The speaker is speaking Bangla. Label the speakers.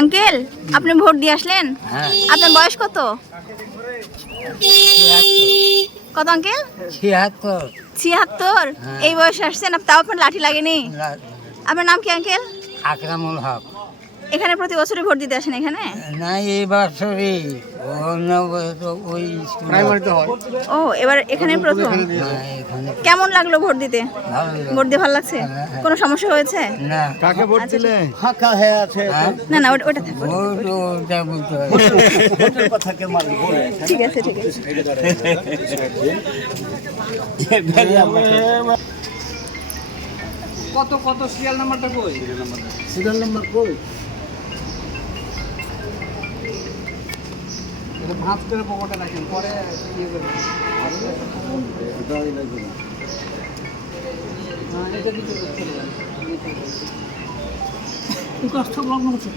Speaker 1: আঙ্কেল আপনি ভোট দিয়ে আসলেন?
Speaker 2: হ্যাঁ।
Speaker 1: আপনার বয়স কত? কত আঙ্কেল?
Speaker 2: ছিয়াত্তর।
Speaker 1: ছিয়াত্তর?
Speaker 2: হ্যাঁ।
Speaker 1: এই বয়সে আসছেন তাও আপনার লাঠি লাগেনি? আপনার নাম কি আঙ্কেল?
Speaker 2: আকরামুল হক।
Speaker 1: এখানে প্রতি বছরই ভোট দিতে আসেন এখানে?
Speaker 2: না এই বছরই। অন্য বছর তো ওই
Speaker 1: ও এবার এখানে প্রথম?
Speaker 2: হ্যাঁ,
Speaker 1: কেমন লাগল ভোট দিতে? ভোট দিয়ে ভালো লাগছে?
Speaker 2: হ্যাঁ, হ্যাঁ।
Speaker 1: কোনো সমস্যা হয়েছে?
Speaker 2: না।
Speaker 3: কাকে ভোট
Speaker 1: আচ্ছা,
Speaker 3: দিলে?
Speaker 4: ফাঁকা হয়ে আছে।
Speaker 2: হ্যাঁ?
Speaker 1: না না ওটা থাক।
Speaker 2: হয়।
Speaker 4: বলে
Speaker 1: ঠিক আছে ঠিক আছে।
Speaker 3: কত কত সিরিয়াল নাম্বারটা কই?
Speaker 4: সিরিয়াল নাম্বার কই?
Speaker 3: ভাঁজ করে পকেটে রাখেন পরে ইয়ে করবেন হ্যাঁ, এটা দিতে চলে যান
Speaker 4: কষ্ট লগ্ন হচ্ছে?